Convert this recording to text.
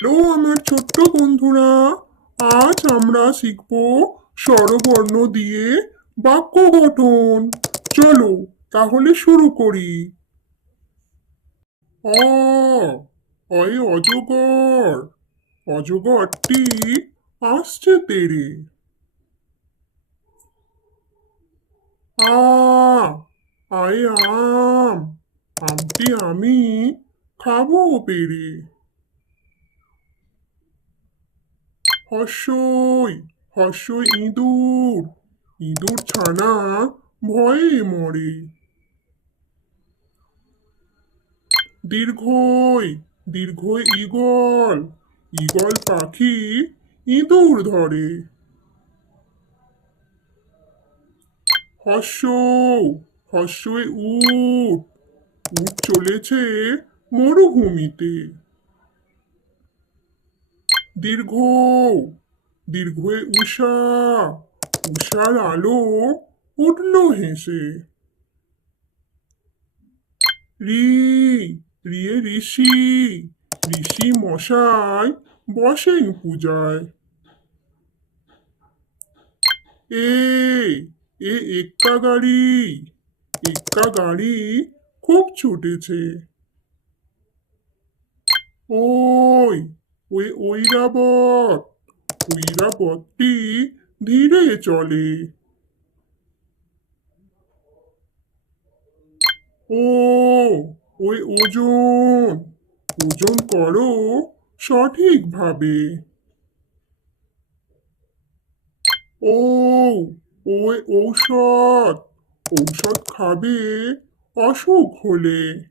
Hello আমার ছোট্ট বন্ধুরা, আজ আমরা শিখব স্বরবর্ণ দিয়ে বাক্য গঠন। চলো তাহলে শুরু করি। অ, অয়ে অজগর, অজগরটি আসছে তেড়ে। আ, আয়ে আম, আমটি আমি খাবো পেড়ে। হর্ষই, হর্ষই ইঁদুর, ইঁদুর ছানা ভয়ে মরে। দীর্ঘই, দীর্ঘই ঈগল, ঈগল পাখি ইঁদুর ধরে। হর্ষ, হর্ষই উট, উট চলেছে মরুভূমিতে। দীর্ঘ, দীর্ঘই উষা, উষার আলো উঠল হেসে। রি, রিয়ে ঋষি, ঋষি মশাই বসেন পূজায়। এ, এক্কা গাড়ি, এক্কা গাড়ি খুব ছুটেছে। ওই, ওই ঐরাবত, ঐরাবতটি ধীরে চলে। ও, ওই ওজন, ওজন করো সঠিকভাবে। ও, ওই ঔষধ, ঔষধ খাবে অসুখ হলে।